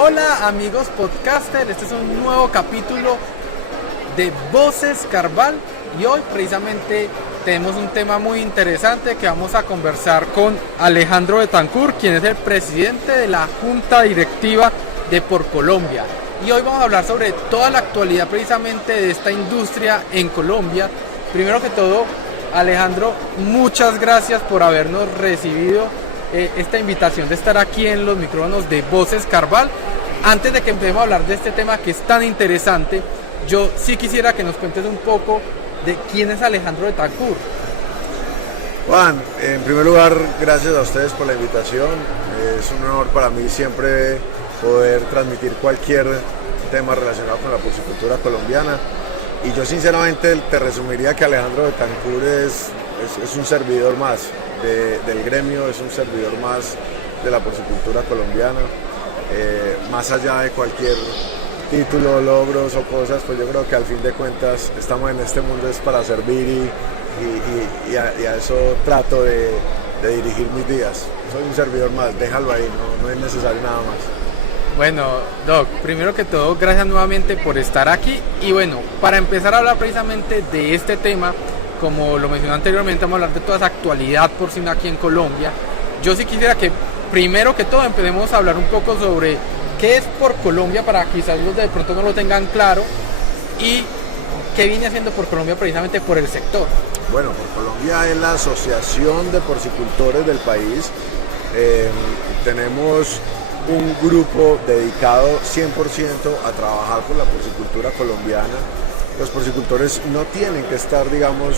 Hola amigos podcaster, este es un nuevo capítulo de Voces Carval y hoy precisamente tenemos un tema muy interesante que vamos a conversar con Alejandro Betancourt, quien es el presidente de la Junta Directiva de PorColombia. Y hoy vamos a hablar sobre toda la actualidad precisamente de esta industria en Colombia. Primero que todo, Alejandro, muchas gracias por habernos recibido esta invitación de estar aquí en los micrófonos de Voces Carval. Antes de que empecemos a hablar de este tema que es tan interesante, yo sí quisiera que nos cuentes un poco de quién es Alejandro Betancourt. Juan, en primer lugar, gracias a ustedes por la invitación. Es un honor para mí siempre poder transmitir cualquier tema relacionado con la porcicultura colombiana. Y yo sinceramente te resumiría que Alejandro Betancourt es un servidor más del gremio, es un servidor más de la porcicultura colombiana. Más allá de cualquier título, logros o cosas, pues yo creo que al fin de cuentas estamos en este mundo es para servir y a eso trato de dirigir mis días. Soy un servidor más, déjalo ahí, no es necesario nada más. Bueno, Doc, primero que todo, gracias nuevamente por estar aquí. Y bueno, para empezar a hablar precisamente de este tema, como lo mencioné anteriormente, vamos a hablar de toda esa actualidad porcina aquí en Colombia. Yo sí quisiera que, primero que todo, empecemos a hablar un poco sobre qué es PorColombia, para quizás los de pronto no lo tengan claro, y qué viene haciendo PorColombia precisamente por el sector. Bueno, PorColombia es la asociación de porcicultores del país. Tenemos un grupo dedicado 100% a trabajar por la porcicultura colombiana. Los porcicultores no tienen que estar, digamos,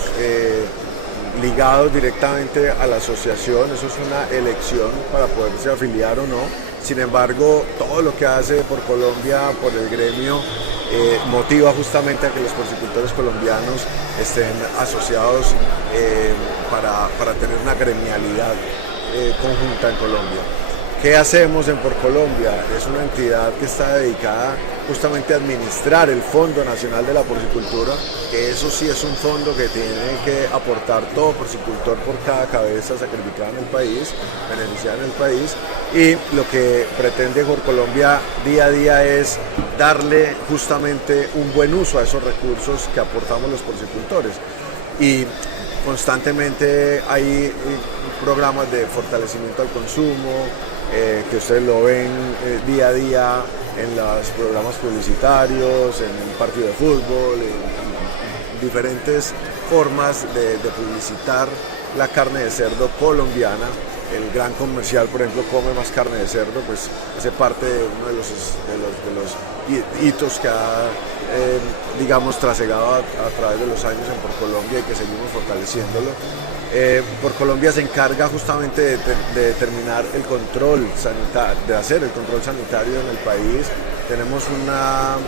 ligados directamente a la asociación, eso es una elección para poderse afiliar o no. Sin embargo, todo lo que hace PorColombia, por el gremio, motiva justamente a que los porcicultores colombianos estén asociados para tener una gremialidad conjunta en Colombia. ¿Qué hacemos en PorColombia? Es una entidad que está dedicada justamente a administrar el Fondo Nacional de la Porcicultura, que eso sí es un fondo que tiene que aportar todo porcicultor por cada cabeza sacrificada en el país, beneficiada en el país, y lo que pretende PorColombia día a día es darle justamente un buen uso a esos recursos que aportamos los porcicultores. Y constantemente hay programas de fortalecimiento al consumo, que ustedes lo ven día a día en los programas publicitarios, en el partido de fútbol, en diferentes formas de publicitar la carne de cerdo colombiana. El gran comercial, por ejemplo, Come Más Carne de Cerdo, pues hace parte de uno de los hitos que ha, digamos, trasegado a través de los años en PorColombia y que seguimos fortaleciéndolo. PorColombia se encarga justamente de determinar el control sanitario, de hacer el control sanitario en el país. Tenemos una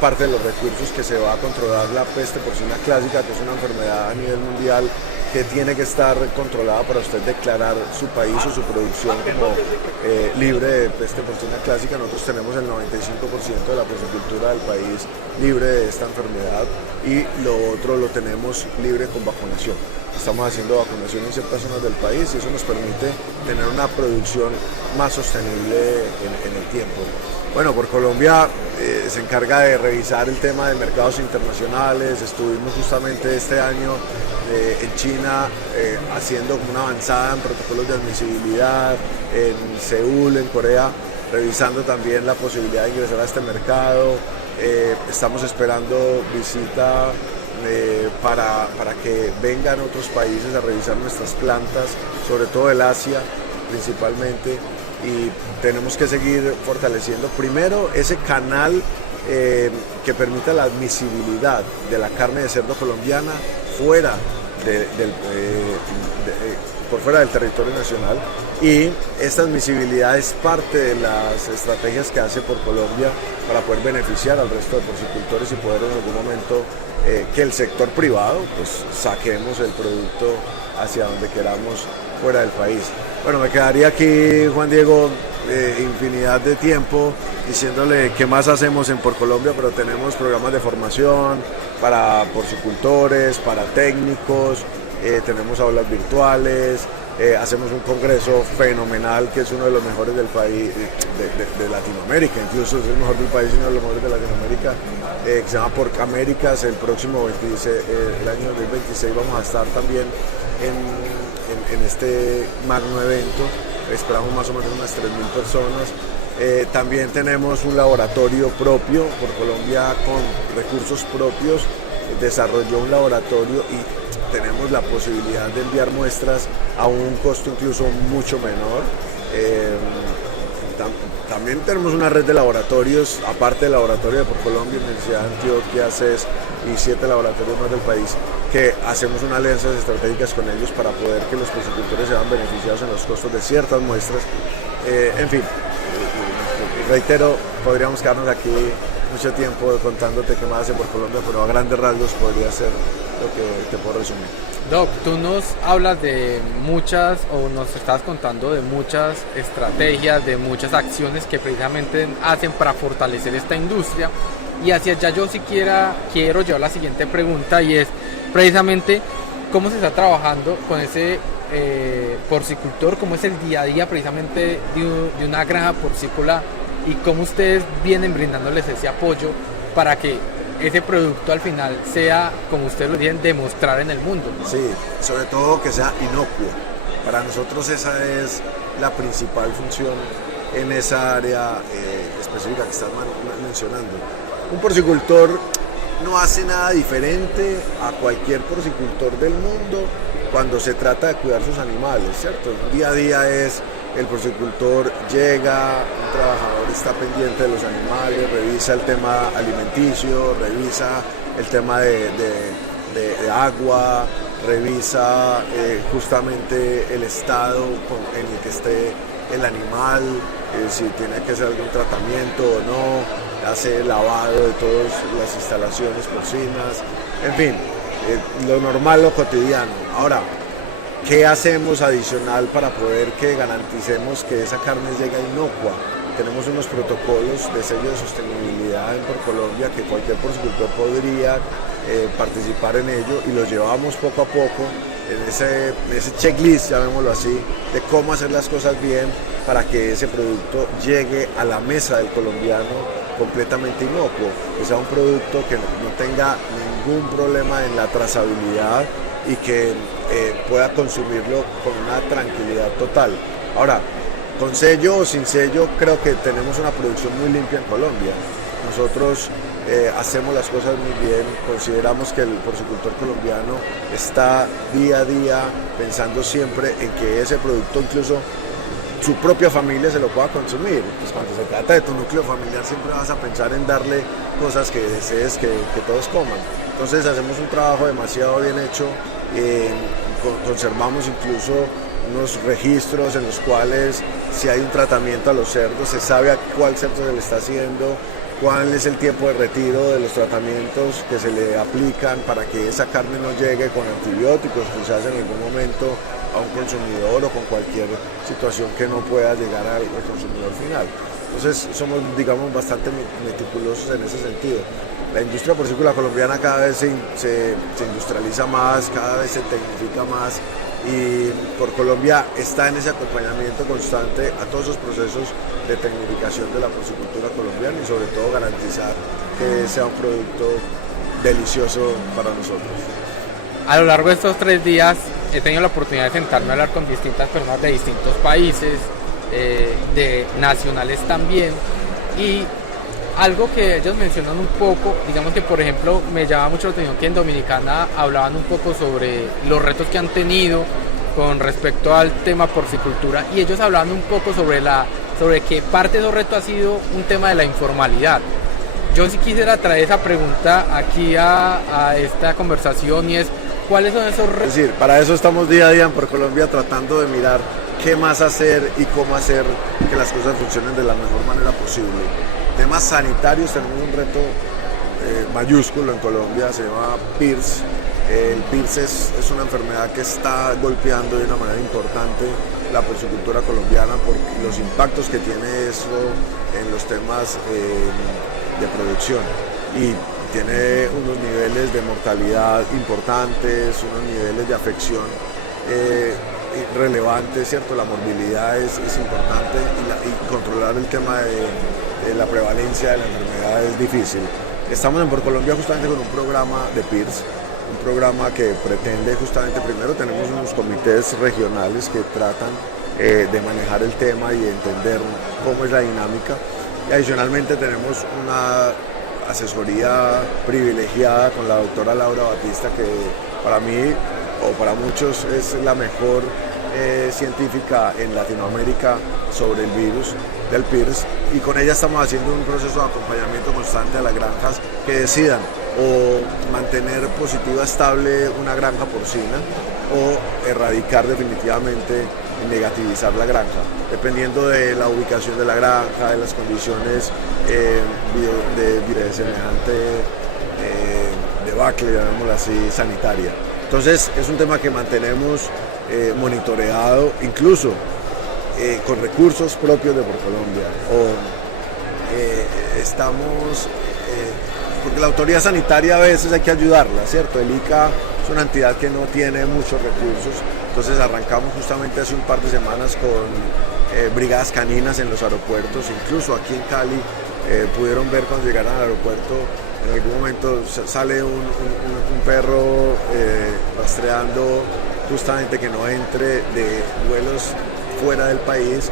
parte de los recursos que se va a controlar la peste porcina clásica, que es una enfermedad a nivel mundial que tiene que estar controlada para usted declarar su país o su producción como libre de peste porcina clásica. Nosotros tenemos el 95% de la porcicultura del país libre de esta enfermedad y lo otro lo tenemos libre con vacunación. Estamos haciendo vacunación en ciertas zonas del país y eso nos permite tener una producción más sostenible en el tiempo. Bueno, PorColombia se encarga de revisar el tema de mercados internacionales. Estuvimos justamente este año en China haciendo una avanzada en protocolos de admisibilidad, en Seúl, en Corea, revisando también la posibilidad de ingresar a este mercado. Estamos esperando visita para que vengan otros países a revisar nuestras plantas, sobre todo el Asia principalmente, y tenemos que seguir fortaleciendo primero ese canal que permita la admisibilidad de la carne de cerdo colombiana por fuera del territorio nacional, y esta admisibilidad es parte de las estrategias que hace PorColombia para poder beneficiar al resto de porcicultores y poder en algún momento que el sector privado pues saquemos el producto hacia donde queramos fuera del país. Bueno, me quedaría aquí, Juan Diego, infinidad de tiempo diciéndole qué más hacemos en PorColombia, pero tenemos programas de formación para porcicultores, para técnicos, tenemos aulas virtuales, hacemos un congreso fenomenal que es uno de los mejores del país, de Latinoamérica, incluso es el mejor del país y uno de los mejores de Latinoamérica, que se llama Pork Américas. El próximo 26, el año 2026 vamos a estar también en este magno evento. Esperamos más o menos unas 3.000 personas. También tenemos un laboratorio propio. Por Colombia, con recursos propios, desarrolló un laboratorio y tenemos la posibilidad de enviar muestras a un costo incluso mucho menor. También tenemos una red de laboratorios, aparte del laboratorio de Por Colombia, Universidad de Antioquia, CES y 7 laboratorios más del país, que hacemos unas alianzas estratégicas con ellos para poder que los porcicultores sean beneficiados en los costos de ciertas muestras. En fin, reitero, podríamos quedarnos aquí mucho tiempo contándote qué más hace Por Colombia, pero a grandes rasgos podría ser lo que te puedo resumir. Doc, tú nos hablas de muchas, o nos estás contando de muchas estrategias, de muchas acciones que precisamente hacen para fortalecer esta industria, y hacia allá yo quiero llevar la siguiente pregunta, y es precisamente cómo se está trabajando con ese porcicultor, cómo es el día a día precisamente de una granja porcícola, y cómo ustedes vienen brindándoles ese apoyo para que ese producto al final sea, como ustedes lo dicen, demostrar en el mundo. Sí, sobre todo que sea inocuo. Para nosotros esa es la principal función en esa área específica que estás mencionando. Un porcicultor no hace nada diferente a cualquier porcicultor del mundo cuando se trata de cuidar sus animales, ¿cierto? Día a día es el porcicultor llega, un trabajador está pendiente de los animales, revisa el tema alimenticio, revisa el tema de agua, revisa justamente el estado en el que esté el animal, si tiene que hacer algún tratamiento o no, hace lavado de todas las instalaciones porcinas, en fin, lo normal, lo cotidiano. Ahora, ¿qué hacemos adicional para poder que garanticemos que esa carne llegue inocua? Tenemos unos protocolos de sello de sostenibilidad en Por Colombia que cualquier porcicultor podría participar en ello, y lo llevamos poco a poco en ese checklist, llamémoslo así, de cómo hacer las cosas bien para que ese producto llegue a la mesa del colombiano completamente inocuo, que sea un producto que no tenga ningún problema en la trazabilidad y que pueda consumirlo con una tranquilidad total. Ahora, con sello o sin sello, creo que tenemos una producción muy limpia en Colombia. Nosotros hacemos las cosas muy bien, consideramos que el porcicultor colombiano está día a día pensando siempre en que ese producto, incluso su propia familia, se lo pueda consumir. Pues cuando se trata de tu núcleo familiar siempre vas a pensar en darle cosas que desees que todos coman. Entonces hacemos un trabajo demasiado bien hecho, conservamos incluso unos registros en los cuales si hay un tratamiento a los cerdos, se sabe a cuál cerdo se le está haciendo, cuál es el tiempo de retiro de los tratamientos que se le aplican para que esa carne no llegue con antibióticos, quizás en algún momento a un consumidor o con cualquier situación que no pueda llegar al consumidor final. Entonces somos, digamos, bastante meticulosos en ese sentido. La industria porcícola colombiana cada vez se industrializa más, cada vez se tecnifica más, y Por Colombia está en ese acompañamiento constante a todos esos procesos de tecnificación de la porcicultura colombiana, y sobre todo garantizar que sea un producto delicioso para nosotros. A lo largo de estos 3 días he tenido la oportunidad de sentarme a hablar con distintas personas de distintos países, de nacionales también, y algo que ellos mencionan un poco, digamos que por ejemplo me llama mucho la atención que en Dominicana hablaban un poco sobre los retos que han tenido con respecto al tema porcicultura, y ellos hablaban un poco sobre que parte de esos retos ha sido un tema de la informalidad. Yo sí quisiera traer esa pregunta aquí a esta conversación, y es ¿cuáles son esos retos? Es decir, para eso estamos día a día en Por Colombia tratando de mirar qué más hacer y cómo hacer que las cosas funcionen de la mejor manera posible. Temas sanitarios, tenemos un reto mayúsculo en Colombia, se llama PIRS. El PIRS es una enfermedad que está golpeando de una manera importante la porcicultura colombiana por los impactos que tiene eso en los temas de producción, y tiene unos niveles de mortalidad importantes, unos niveles de afección relevante, ¿cierto? La morbilidad es importante y controlar el tema de la prevalencia de la enfermedad es difícil. Estamos en PorColombia justamente con un programa de PIRS, un programa que pretende justamente, primero tenemos unos comités regionales que tratan de manejar el tema y entender cómo es la dinámica, y adicionalmente tenemos una asesoría privilegiada con la doctora Laura Batista, que para mí o para muchos es la mejor científica en Latinoamérica sobre el virus del PIRS, y con ella estamos haciendo un proceso de acompañamiento constante a las granjas que decidan o mantener positiva estable una granja porcina o erradicar definitivamente y negativizar la granja, dependiendo de la ubicación de la granja, de las condiciones de semejante debacle, llamémoslo así, sanitaria. Entonces es un tema que mantenemos monitoreado, incluso con recursos propios de PorColombia. Estamos, porque la autoridad sanitaria a veces hay que ayudarla, ¿cierto? El ICA es una entidad que no tiene muchos recursos, entonces arrancamos justamente hace un par de semanas con brigadas caninas en los aeropuertos, incluso aquí en Cali pudieron ver cuando llegaron al aeropuerto, en algún momento sale un perro rastreando justamente que no entre de vuelos fuera del país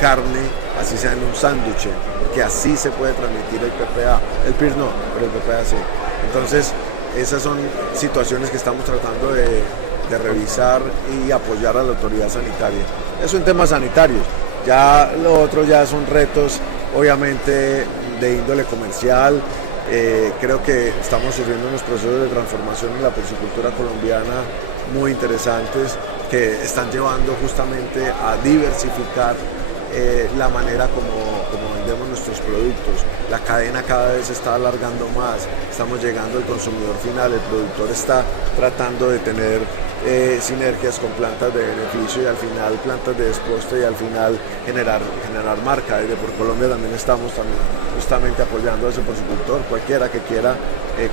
carne, así sea en un sándwich, porque así se puede transmitir el PPA. El PIRS no, pero el PPA sí. Entonces, esas son situaciones que estamos tratando de revisar y apoyar a la autoridad sanitaria. Es un tema sanitario. Ya lo otro ya son retos, obviamente, de índole comercial. Creo que estamos sufriendo unos procesos de transformación en la porcicultura colombiana muy interesantes que están llevando justamente a diversificar la manera como vendemos nuestros productos. La cadena cada vez se está alargando más, estamos llegando al consumidor final, el productor está tratando de tener sinergias con plantas de beneficio y al final plantas de desposte y al final generar marca. Desde PorColombia también estamos justamente apoyando a ese porcicultor, cualquiera que quiera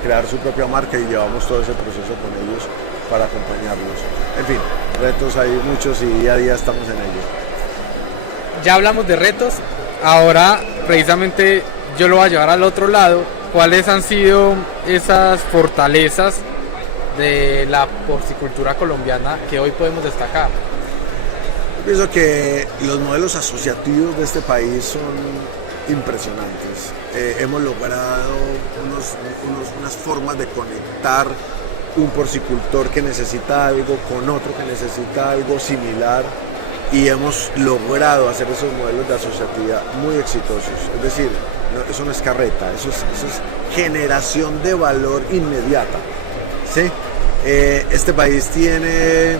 crear su propia marca, y llevamos todo ese proceso con ellos para acompañarlos. En fin, retos hay muchos y día a día estamos en ello. Ya hablamos de retos, ahora precisamente yo lo voy a llevar al otro lado. ¿Cuáles han sido esas fortalezas de la porcicultura colombiana que hoy podemos destacar? Yo pienso que los modelos asociativos de este país son impresionantes. Hemos logrado unas formas de conectar un porcicultor que necesita algo con otro que necesita algo similar, y hemos logrado hacer esos modelos de asociatividad muy exitosos. Es decir, eso no es carreta, eso es generación de valor inmediata, ¿sí? Este país tiene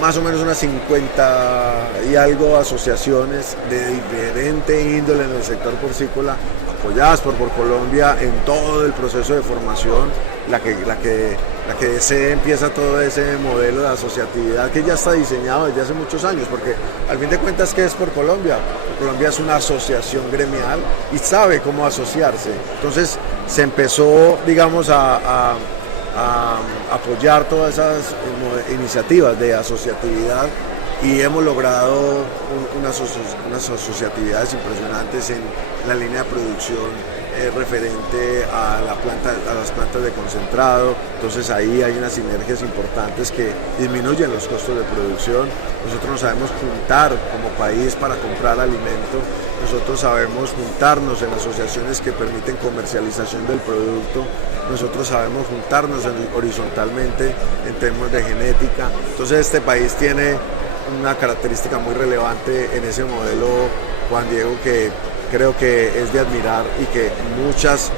más o menos unas 50 y algo asociaciones de diferente índole en el sector porcícola, apoyadas por PorColombia en todo el proceso de formación. La que desee empieza todo ese modelo de asociatividad que ya está diseñado desde hace muchos años, porque al fin de cuentas, ¿qué es PorColombia? PorColombia es una asociación gremial y sabe cómo asociarse. Entonces se empezó, digamos, a apoyar todas esas iniciativas de asociatividad, y hemos logrado unas asociatividades impresionantes en la línea de producción referente a las plantas de concentrado. Entonces ahí hay unas sinergias importantes que disminuyen los costos de producción. Nosotros nos sabemos juntar como país para comprar alimento, nosotros sabemos juntarnos en asociaciones que permiten comercialización del producto, nosotros sabemos juntarnos horizontalmente en temas de genética. Entonces este país tiene una característica muy relevante en ese modelo, Juan Diego, que creo que es de admirar y que muchas,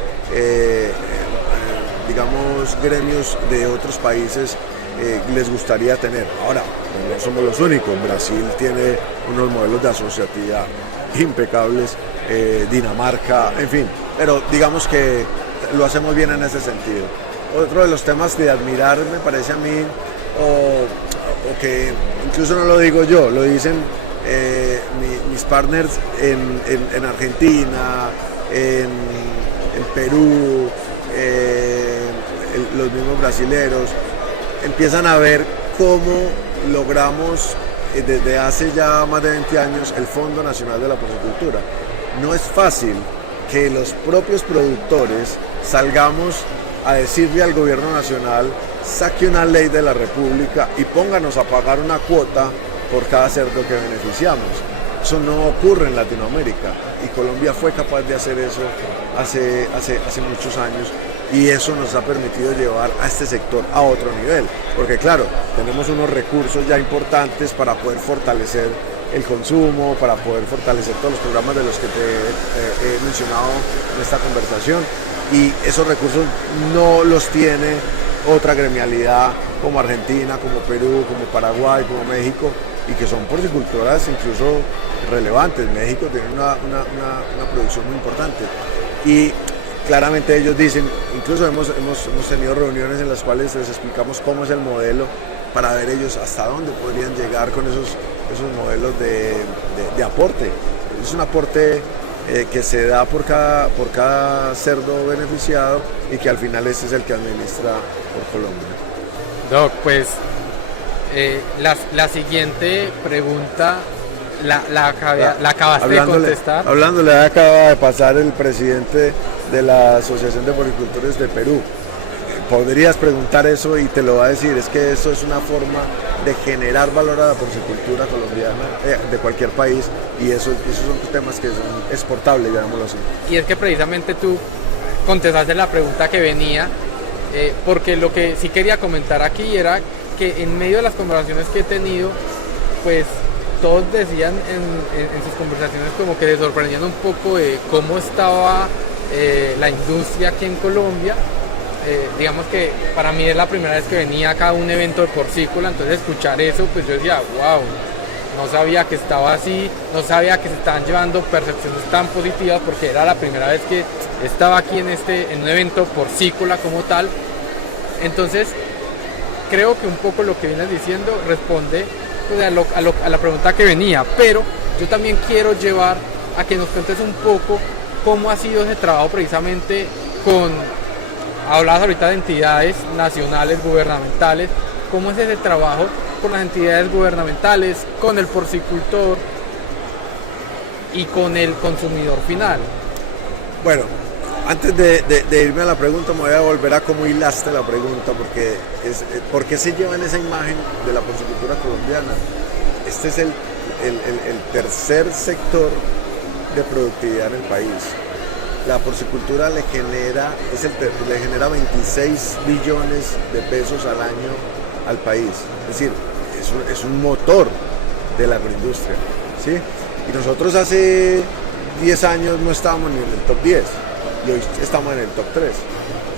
digamos, gremios de otros países les gustaría tener. Ahora, no somos los únicos. Brasil tiene unos modelos de asociatividad impecables, Dinamarca, en fin, pero digamos que lo hacemos bien en ese sentido. Otro de los temas de admirar, me parece a mí, o que incluso no lo digo yo, lo dicen mis partners en Argentina, en Perú, los mismos brasileros, empiezan a ver cómo logramos desde hace ya más de 20 años el Fondo Nacional de la Porcicultura. No es fácil que los propios productores salgamos a decirle al gobierno nacional: saque una ley de la República y pónganos a pagar una cuota por cada cerdo que beneficiamos. Eso no ocurre en Latinoamérica y Colombia fue capaz de hacer eso hace muchos años, y eso nos ha permitido llevar a este sector a otro nivel, porque claro, tenemos unos recursos ya importantes para poder fortalecer el consumo, para poder fortalecer todos los programas de los que te he mencionado en esta conversación, y esos recursos no los tiene otra gremialidad como Argentina, como Perú, como Paraguay, como México, y que son porcicultoras incluso relevantes. México tiene una producción muy importante, y claramente ellos dicen, incluso hemos tenido reuniones en las cuales les explicamos cómo es el modelo, para ver ellos hasta dónde podrían llegar con esos modelos de aporte. Es un aporte que se da por cada cerdo beneficiado, y que al final este es el que administra por Colombia. Doc, pues la siguiente pregunta la acabaste de contestar. Hablándole, acaba de pasar el presidente de la Asociación de Porcicultores de Perú. Podrías preguntar eso y te lo va a decir. Es que eso es una forma de generar valor a la porcicultura colombiana, de cualquier país, y esos son temas que son exportables, llamémoslo así. Y es que precisamente tú contestaste la pregunta que venía, porque lo que sí quería comentar aquí era que en medio de las conversaciones que he tenido, pues todos decían en sus conversaciones como que les sorprendían un poco de cómo estaba la industria aquí en Colombia. Digamos que para mí es la primera vez que venía acá a un evento de porcícola, entonces escuchar eso, pues yo decía, wow, no sabía que estaba así, no sabía que se estaban llevando percepciones tan positivas, porque era la primera vez que estaba aquí en un evento porcícola como tal. Entonces creo que un poco lo que vienes diciendo responde pues, a la pregunta que venía, pero yo también quiero llevar a que nos cuentes un poco cómo ha sido ese trabajo precisamente hablabas ahorita de entidades nacionales, gubernamentales, cómo es ese trabajo con las entidades gubernamentales, con el porcicultor y con el consumidor final. Bueno, antes de irme a la pregunta, me voy a volver a cómo hilaste la pregunta, porque ¿por qué se llevan esa imagen de la porcicultura colombiana? Este es el tercer sector de productividad en el país. La porcicultura le genera 26 billones de pesos al año al país. Es decir, es un motor de la agroindustria, ¿sí? Y nosotros hace 10 años no estábamos ni en el top 10, y hoy estamos en el top 3,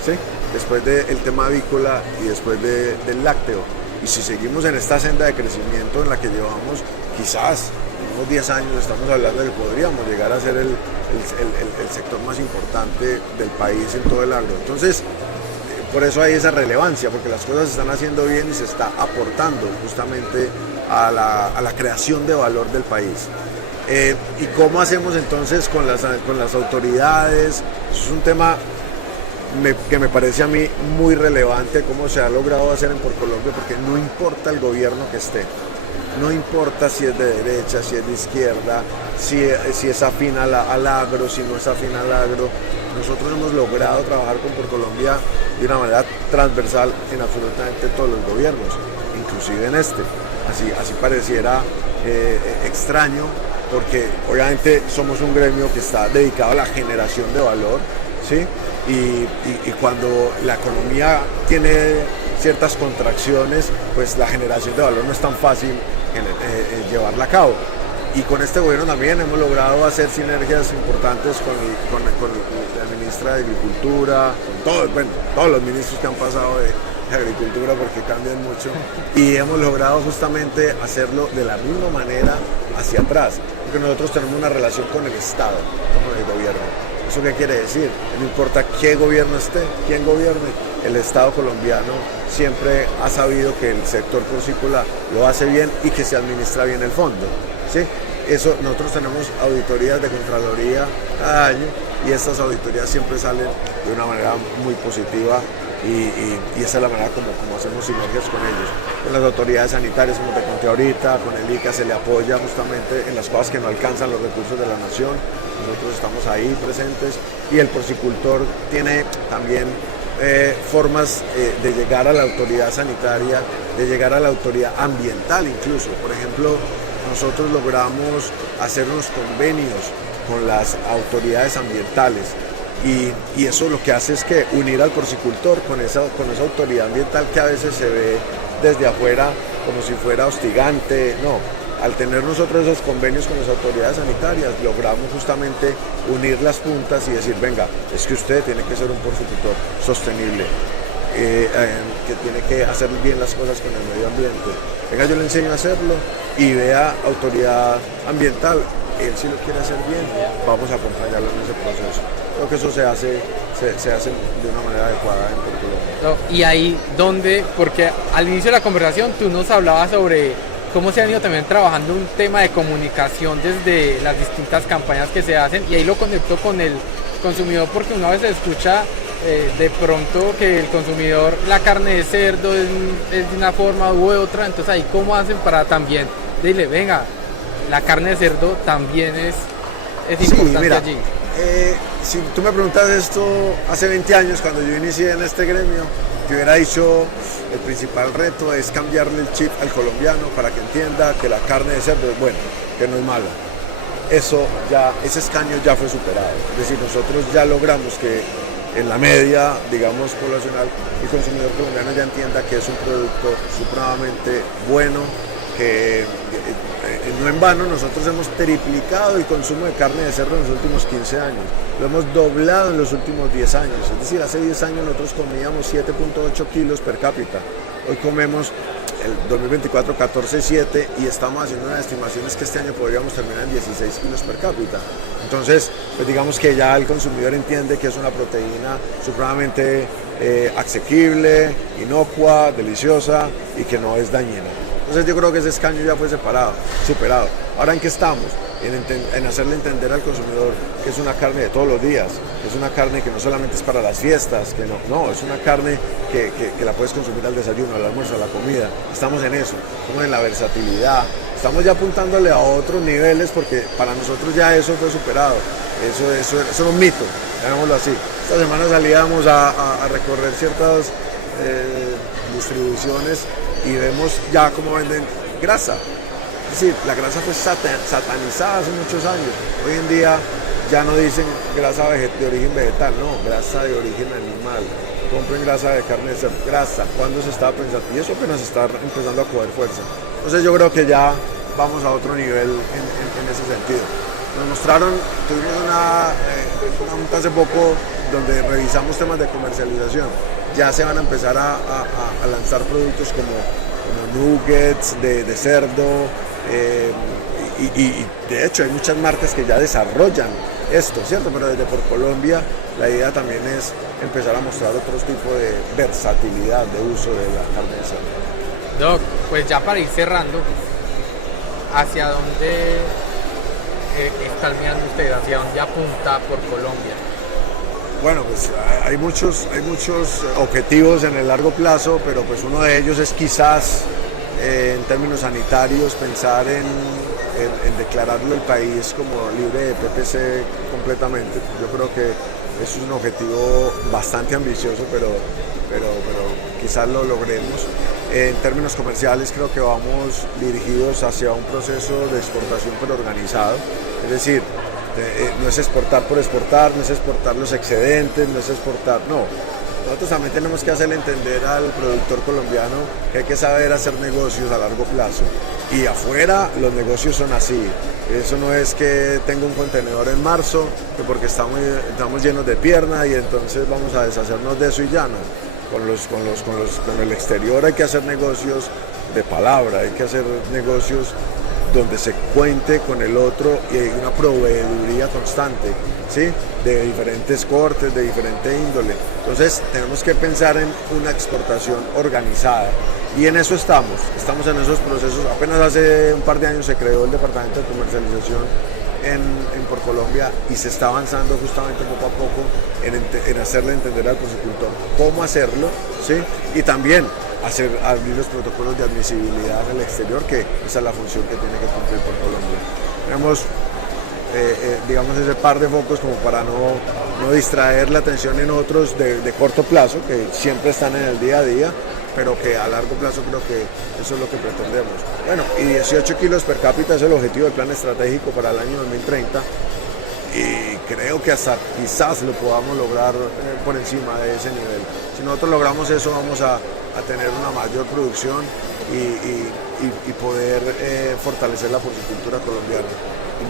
¿sí? Después del tema avícola y después del lácteo. Y si seguimos en esta senda de crecimiento en la que llevamos, quizás en unos 10 años estamos hablando de que podríamos llegar a ser el sector más importante del país en todo el agro. Entonces, por eso hay esa relevancia, porque las cosas se están haciendo bien y se está aportando justamente a la creación de valor del país. ¿Y cómo hacemos entonces con las autoridades? Eso es un tema que me parece a mí muy relevante, cómo se ha logrado hacer en PorColombia, porque no importa el gobierno que esté, no importa si es de derecha, si es de izquierda, si es afín al agro, si no es afín al agro. Nosotros hemos logrado trabajar con PorColombia de una manera transversal en absolutamente todos los gobiernos, inclusive en este. Así pareciera extraño, porque obviamente somos un gremio que está dedicado a la generación de valor, ¿sí? Y cuando la economía tiene ciertas contracciones, pues la generación de valor no es tan fácil llevarla a cabo. Y con este gobierno también hemos logrado hacer sinergias importantes con la ministra de Agricultura, con todos los ministros que han pasado de Agricultura, porque cambian mucho, y hemos logrado justamente hacerlo de la misma manera hacia atrás, porque nosotros tenemos una relación con el Estado, no con el gobierno. ¿Eso qué quiere decir? No importa qué gobierno esté, quién gobierne, el Estado colombiano siempre ha sabido que el sector porcícola lo hace bien y que se administra bien el fondo, ¿sí? Eso, nosotros tenemos auditorías de Contraloría cada año, y estas auditorías siempre salen de una manera muy positiva, y esa es la manera como hacemos sinergias con ellos. Con las autoridades sanitarias, como te conté ahorita, con el ICA se le apoya justamente en las cosas que no alcanzan los recursos de la nación. Nosotros estamos ahí presentes y el porcicultor tiene también formas de llegar a la autoridad sanitaria, de llegar a la autoridad ambiental incluso. Por ejemplo, nosotros logramos hacer unos convenios con las autoridades ambientales y eso lo que hace es que unir al porcicultor con esa autoridad ambiental que a veces se ve desde afuera como si fuera hostigante. No, al tener nosotros esos convenios con las autoridades sanitarias logramos justamente unir las puntas y decir, venga, es que usted tiene que ser un porcicultor sostenible, que tiene que hacer bien las cosas con el medio ambiente. Venga, yo le enseño a hacerlo y vea autoridad ambiental, él sí lo quiere hacer bien, vamos a acompañarlo en ese proceso. Creo que eso se hace de una manera adecuada en Colombia. No, y ahí donde, porque al inicio de la conversación tú nos hablabas sobre cómo se han ido también trabajando un tema de comunicación desde las distintas campañas que se hacen, y ahí lo conecto con el consumidor, porque una vez se escucha de pronto que el consumidor, la carne de cerdo es de una forma u otra, entonces ahí cómo hacen para también decirle, venga, la carne de cerdo también es importante, sí, mira, allí. Si tú me preguntas esto hace 20 años, cuando yo inicié en este gremio, te hubiera dicho, el principal reto es cambiarle el chip al colombiano para que entienda que la carne de cerdo es buena, que no es mala. Ese escaño ya fue superado. Es decir, nosotros ya logramos que en la media, digamos, poblacional, el consumidor colombiano ya entienda que es un producto supremamente bueno, que no en vano nosotros hemos triplicado el consumo de carne de cerdo en los últimos 15 años, lo hemos doblado en los últimos 10 años, es decir, hace 10 años nosotros comíamos 7.8 kilos per cápita, hoy comemos el 2024 14.7 y estamos haciendo unas estimaciones que este año podríamos terminar en 16 kilos per cápita. Entonces, pues digamos que ya el consumidor entiende que es una proteína supremamente asequible, inocua, deliciosa y que no es dañina. Entonces yo creo que ese escaño ya fue superado. Ahora, ¿en qué estamos? En hacerle entender al consumidor que es una carne de todos los días, que es una carne que no solamente es para las fiestas, que no, es una carne que la puedes consumir al desayuno, al almuerzo, a la comida. Estamos en eso, estamos en la versatilidad, estamos ya apuntándole a otros niveles porque para nosotros ya eso fue superado, eso es un mito, llamémoslo así. Esta semana salíamos a recorrer ciertas distribuciones y vemos ya cómo venden grasa. Es decir, la grasa fue satanizada hace muchos años. Hoy en día ya no dicen grasa de origen vegetal, no, grasa de origen animal. Compren grasa de carne de cerdo, grasa. ¿Cuándo se estaba pensando? Y eso apenas está empezando a coger fuerza. Entonces yo creo que ya vamos a otro nivel en ese sentido. Nos mostraron, tuvimos una junta hace poco donde revisamos temas de comercialización. Ya se van a empezar a lanzar productos como nuggets de cerdo, y de hecho hay muchas marcas que ya desarrollan esto, ¿cierto? Pero desde por Colombia la idea también es empezar a mostrar otro tipo de versatilidad de uso de la carne de cerdo. Doc, pues ya para ir cerrando, ¿hacia dónde está mirando usted? ¿Hacia dónde apunta por Colombia? Bueno, pues hay muchos objetivos en el largo plazo, pero pues uno de ellos es quizás en términos sanitarios pensar en declararlo el país como libre de PPC completamente. Yo creo que eso es un objetivo bastante ambicioso, pero quizás lo logremos. En términos comerciales creo que vamos dirigidos hacia un proceso de exportación pero organizado, es decir, no es exportar por exportar, no es exportar los excedentes, no es exportar, no. Nosotros también tenemos que hacerle entender al productor colombiano que hay que saber hacer negocios a largo plazo. Y afuera los negocios son así. Eso no es que tenga un contenedor en marzo, que porque estamos llenos de pierna y entonces vamos a deshacernos de eso y ya no. Con el exterior hay que hacer negocios de palabra, hay que hacer negocios donde se cuente con el otro y hay una proveeduría constante, ¿sí? De diferentes cortes, de diferente índole. Entonces tenemos que pensar en una exportación organizada y en eso estamos en esos procesos. Apenas hace un par de años se creó el Departamento de Comercialización por Colombia y se está avanzando justamente poco a poco en hacerle entender al porcicultor cómo hacerlo, ¿sí? Y también abrir los protocolos de admisibilidad en el exterior, que esa es la función que tiene que cumplir por Colombia. Tenemos digamos ese par de focos como para no distraer la atención en otros de corto plazo, que siempre están en el día a día, pero que a largo plazo creo que eso es lo que pretendemos. Bueno, y 18 kilos per cápita es el objetivo del plan estratégico para el año 2030 y creo que hasta quizás lo podamos lograr por encima de ese nivel. Si nosotros logramos eso vamos a tener una mayor producción y poder fortalecer la porcicultura colombiana. Y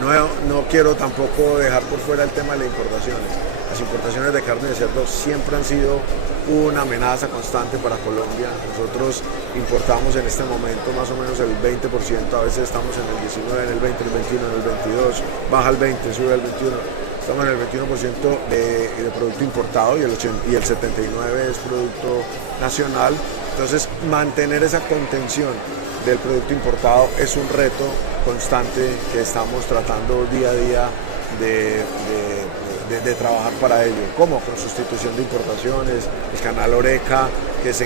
no quiero tampoco dejar por fuera el tema de las importaciones. Las importaciones de carne de cerdo siempre han sido una amenaza constante para Colombia. Nosotros importamos en este momento más o menos el 20%, a veces estamos en el 19, en el 20, el 21, en el 22, baja al 20, sube al 21. Estamos en el 21% de producto importado y el 79% es producto nacional. Entonces, mantener esa contención del producto importado es un reto constante que estamos tratando día a día de trabajar para ello. ¿Cómo? Con sustitución de importaciones, el canal Oreca, que es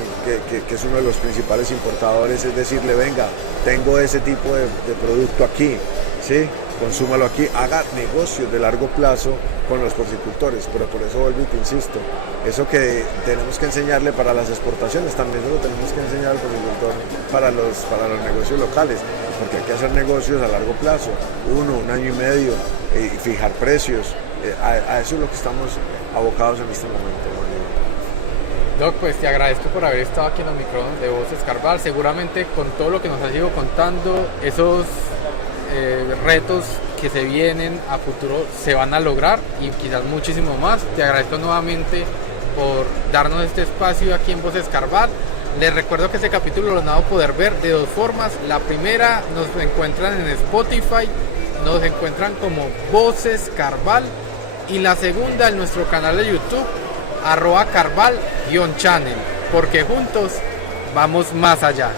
uno de los principales importadores, es decirle, venga, tengo ese tipo de producto aquí, ¿sí? Consúmalo aquí, haga negocios de largo plazo con los porcicultores, pero por eso vuelvo y te insisto, eso que tenemos que enseñarle para las exportaciones, también lo tenemos que enseñar al porcicultor para los negocios locales, porque hay que hacer negocios a largo plazo, un año y medio, y fijar precios, a eso es lo que estamos abocados en este momento. Doc, pues te agradezco por haber estado aquí en los micrófonos de Voces Carval. Seguramente con todo lo que nos has ido contando, esos retos que se vienen a futuro se van a lograr y quizás muchísimo más. Te agradezco nuevamente por darnos este espacio aquí en Voces Carval. Les recuerdo que este capítulo lo van a poder ver de dos formas. La primera, nos encuentran en Spotify, nos encuentran como Voces Carval, y la segunda en nuestro canal de YouTube @Carval_Channel, porque juntos vamos más allá.